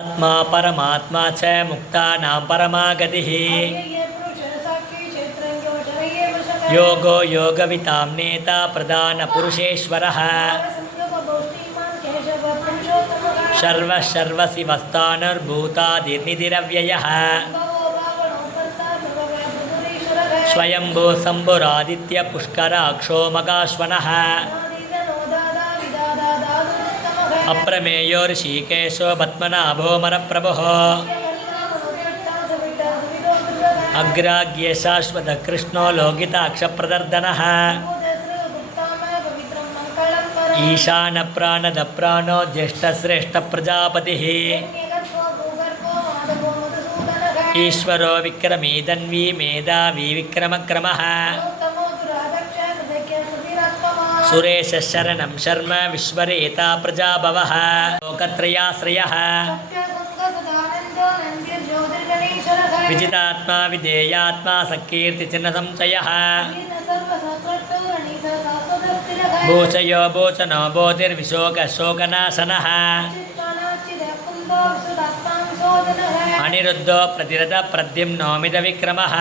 आत्मा परमात्मा च मुक्तानां परमा गतिः योगो योगवितां नेता प्रधानपुरुषेश्वरः सर्वः सर्वशिवस्थानुर्भूतादिर्निधिरव्ययः स्वयंभू शम्भुरादित्यपुष्कराक्षो मगाश्वनः अप्रमेयो ऋषिकेशो पद्मनाभोऽमरप्रभुः अग्राग्ये शाश्वतकृष्णो लोकिताक्षप्रदर्दनः ईशानप्राणदप्राणो ज्येष्ठश्रेष्ठप्रजापतिः ईश्वरो विक्रमी धन्वी मेधावी विक्रमक्रमः सुरेशशरणं शर्म विश्वरेता प्रजाभवः लोकत्रयाश्रयः विजितात्मा विधेयात्मा सकीर्तिचिन्हसंशयः भूषयो भूषणो बोधिर्विशोकशोकनाशनः अनिरुद्धो प्रतिरथप्रद्युम्नो मितविक्रमः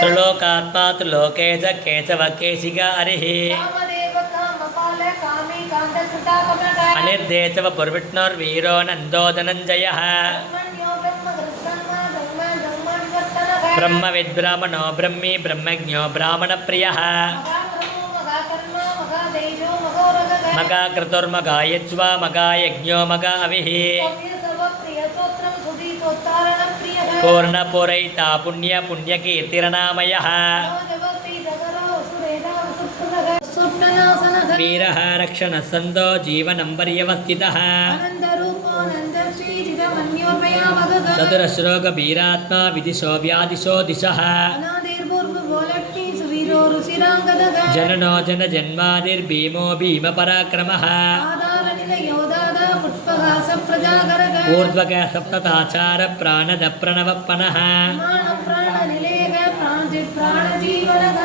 त्रिलोकात्मा त्रिलोके च केशवकेशिक हरिः अनिर्देशव पुर्विष्णुर्वीरो नन्दो धनञ्जयः ब्रह्मविद्ब्राह्मणो ब्रह्मी ब्रह्मज्ञो ब्राह्मणप्रियः मगाकृतुर्मगायज्वा मगायज्ञो मगा अविः पूर्णपूरयिता पुण्य पुण्यकीर्तिरनामयः वीरः रक्षणः सन्दो जीवनं पर्यवस्थितः चतुरश्लोकवीरात्मा विदिशो व्यादिशो दिशः जननो जनजन्मादिर्भीमो भीमपराक्रमः ऊर्ध्वक सप्तताचार प्राणद प्रणवप्पनः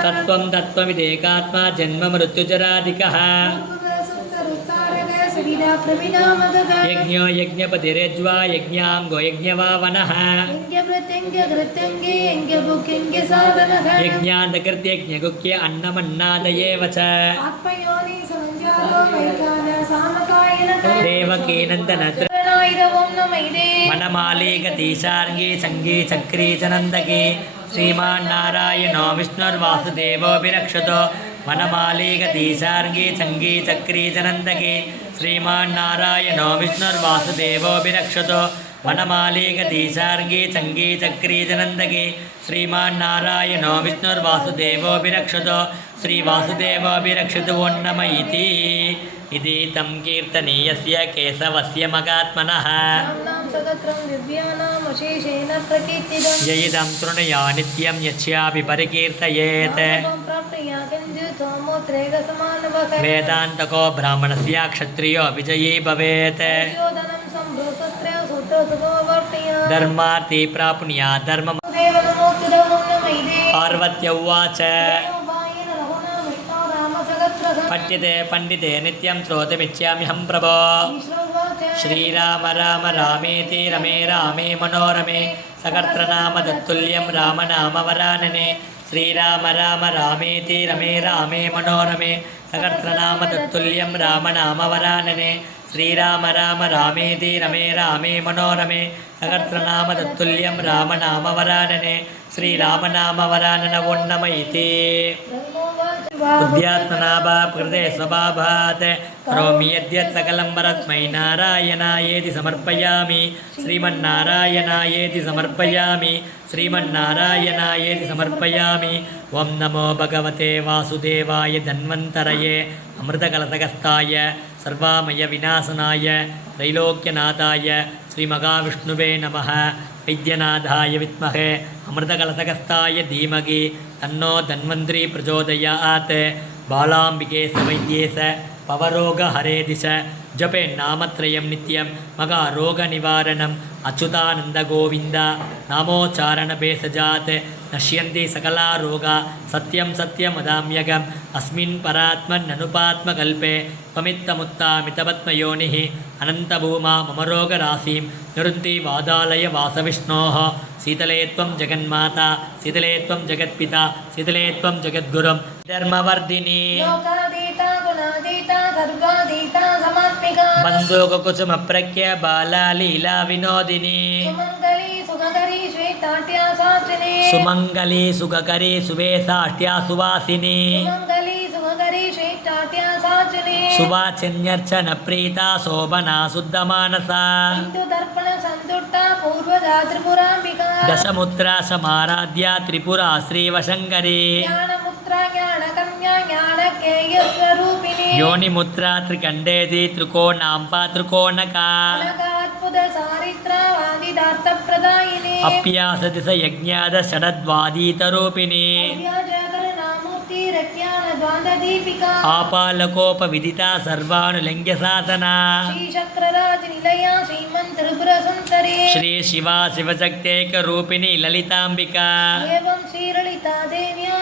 तत्त्वं तत्त्वविदेकात्मा जन्म मृत्युजराधिकः यज्ञो यज्ञपतिरेज्वा यज्ञाङ्गो यज्ञवावनः यज्ञान्तकृत्यज्ञगुह्य अन्नमन्नादयेव च देवकीनन्दन वनमालीगतीशार्गी सङ्गी चक्री च नन्दकी श्रीमान्नारायणो विष्णुर्वासुदेवोऽभिरक्षतो वनमालीगतीशार्गी सङ्गी चक्री च नन्दकी श्रीमान्नारायणो विष्णुर्वासुदेवोऽभिरक्षतो वनमालीगतीशार्गी सङ्गी चक्री च नन्दकी श्रीमान्नारायणो विष्णुर्वासुदेवोऽभिरक्षतो श्रीवासुदेवोऽभिरक्षतु वोन्नम इति तं कीर्तनीयस्य केशवस्य मगात्मनः ययिदं तृणया नित्यं यस्यापि परिकीर्तयेत् वेदान्तको ब्राह्मणस्य क्षत्रियो विजयी भवेत् धर्मार्थी प्राप्नुयात् धर्मम् पार्वत्य उवाच पठ्यते पण्डिते नित्यं श्रोतुमिच्छाम्यहं प्रभो श्रीराम राम रामेति रमे रामे मनोरमे सकर्त्रनाम तत्तुल्यं रामनामवरानने श्रीराम राम रामेति रमे रामे मनोरमे सकर्त्रनाम तत्तुल्यं रामनामवरानने श्रीराम राम रामेति रमे रामे मनोरमे सकर्त्रनाम तत्तुल्यं रामनामवरानने श्रीरामनामवरानन वोन्नम इति बुद्ध्यात्मनाभाकृते स्वभावात् करोमि यद्यत् सकलं परस्मै नारायणायेति समर्पयामि श्रीमन्नारायणायेति समर्पयामि श्रीमन्नारायणायेति समर्पयामि ॐ नमो भगवते वासुदेवाय धन्वन्तरये अमृतकलशहस्ताय सर्वामयविनाशनाय त्रैलोक्यनाथाय श्रीमहाविष्णुवे नमः वैद्यनाथाय विद्महे अमृतकलशहस्ताय धीमहि तन्नो धन्वन्त्री प्रचोदयात् बालाम्बिके स वैद्ये स पवरोगहरे दिश जपे नामत्रयं नित्यं मगारोगनिवारणम् अच्युतानन्दगोविन्द नामोच्चारणभेषजात् नश्यन्ति सकला रोगा सत्यं सत्यमदाम्यगम् अस्मिन् परात्मन्ननुपात्मकल्पे त्वमित्तमुत्तामितपद्मयोनिः अनन्तभूमा मम रोगराशिं निरुन्ति वादालय वासविष्णोः शीतले त्वं जगन्माता शीतले त्वं जगत्पिता शीतले त्वं जगद्गुरुं धर्मवर्धिनी लोकातीता गुणातीता सर्वातीता समात्मिका बन्धुकुसुमप्रज्ञ बाला लीला विनोदिनी सुमङ्गली सुखकरी श्वेताट्या सात्रिणी सुमङ्गली सुखकरी सुवेशाट्या सुवासिनी सुमङ्गली सुखकरी श्वेताट्या सात्रिणी सुवाचिन्यर्चन प्रीता शोभना शुद्धमानसा हिन्दुदर्पण सन्तुष्टा पूर्वजा त्रिपुराम्बिका दशमुद्रा समाराध्या त्रिपुरा श्रीवशङ्करी ज्ञानमुद्रा ज्ञानकन्या ज्ञानकेयस्वरूपिणी योनिमुद्रा त्रिकण्डेति त्रिकोणाम्बा त्रिकोणका अनगात्पुत सारित्रा वादिदार्थप्रदायिनी अप्यासदिश यज्ञाद षडद्वादीतरूपिणी व्याजकरनामूर्तिरज्ञानद्वान्ददीपिका आपालकोपविदिता सर्वानुलङ्घ्य साधना श्रीचक्रराजनिलया श्रीमन्त्रिपुरसुन्दरी श्री शिवा शिवशक्तेकरूपिणी ललिताम्बिका एवं श्रीललिता देव्या